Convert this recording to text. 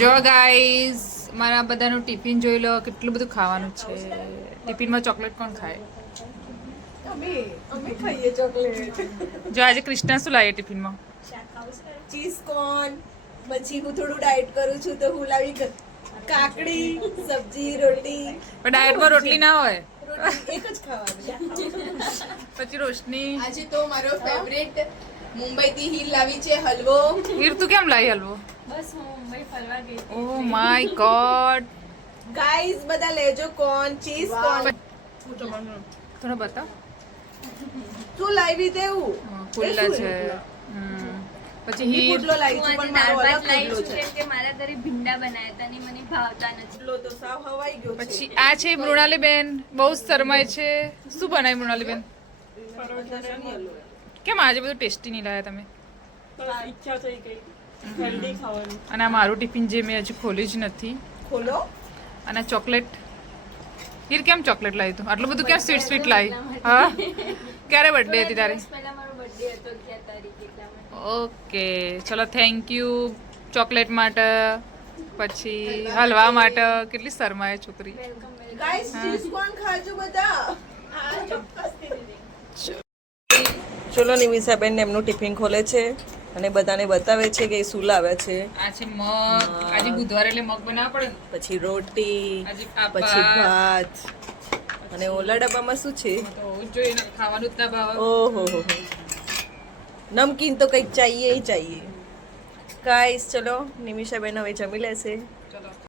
જો ગાઈઝ મારા બધાનું ટિફિન જોઈ લો, કેટલું બધું ખાવાનું છે. ટિફિનમાં ચોકલેટ કોણ ખાય? અમે ખાઈએ ચોકલેટ. જો આજે ક્રિષ્ના શું લાવી ટિફિનમાં? Cheese corn. પછી હું થોડું ડાયટ કરું છું તો હું લાવી કાકડી, સબ્જી, રોટી. પણ ડાયટમાં રોટલી ના હોય, એક જ ખાવાનું. પછી રોશની. આજે તો મારો ફેવરેટ મુંબઈથી હીર લાવી છે હલવો. હીર તું કેમ લાવી હલવો? બસ હું મુંબઈ ફરવા ગઈ હતી. Oh my God. ગાઈઝ બધા લેજો કોર્ન, ચીઝ કોર્ન. થોડા બતાવ. તું લાવી દેવું. ફૂલ્લા છે. પછી હીર. પુડલો લાવી હું છું આજે પણ મારો દાળ અલગ ભાત લાવી પુડલો છું છે. કેમ કે મારા ઘરે ભીંડા બનાવ્યા હતા અને મને ભાવતા નથી. પુડલો તો સાવ હવાઈ ગયો છે. પછી આ છે મૃણાલીબેન, બહુ જ શરમાય છે. શું બનાવ્યું મૃણાલીબેન? કેમ આજે બધું ટેસ્ટી નહીં લાવ્યા તમે? ઈચ્છા થઈ ગઈ હેલ્ધી ખાવાની. અને આ મારું ટિફિન જે મેં હજુ ખોલ્યું જ નથી. ખોલો. અને ચોકલેટ. હીર કેમ ચોકલેટ લાવી તું? આટલું બધું કેમ સ્વીટ સ્વીટ લાવી? હા, ક્યારે બર્થડે હતી તારી? દિવસ પહેલા મારો બર્થડે હતો 11 તારીખે એટલા માટે. ઓકે, ચલો થેન્ક યુ ચોકલેટ માટે. પછી હલવા માટે. કેટલી શરમાય છોકરી. Welcome welcome. Guys cheese corn ખાજો બધા. હા ચોક્કસ ચલો નિમિષાબેન એમનું ટિફિન ખોલે છે અને બધાને બતાવે છે કે એ શું લાવે છે. આ છે મગ. આજે બુધવારે એટલે મગ બનાવવા પડે ને. પછી રોટી, આજે આ પછી ભાત. ભાત અને ઓલા ડબ્બામાં શું છે? તો હોવું જ જોઈએ ને, ખાવાનું જ ના ભાવે. ઓહો હો નમકીન તો કંઈક ચાહીએ ચાહીએ. ગાઈસ ચલો નિમિષાબેન હવે જમી લેશે.